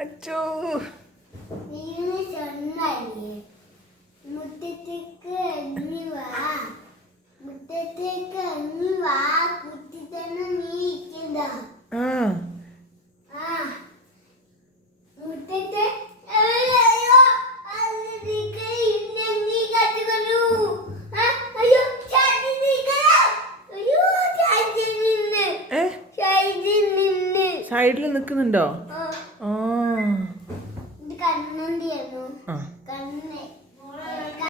അച്ചോ മുറ്റത്തേക്ക് അഞ്ഞു വാ കുത്തി തന്നെ നീ ഇരിക്കണ്ട മുറ്റത്തെ സൈഡിൽ നിൽക്കുന്നുണ്ടോ? കണ്ണന്തിയായിരുന്നു കണ്ണ്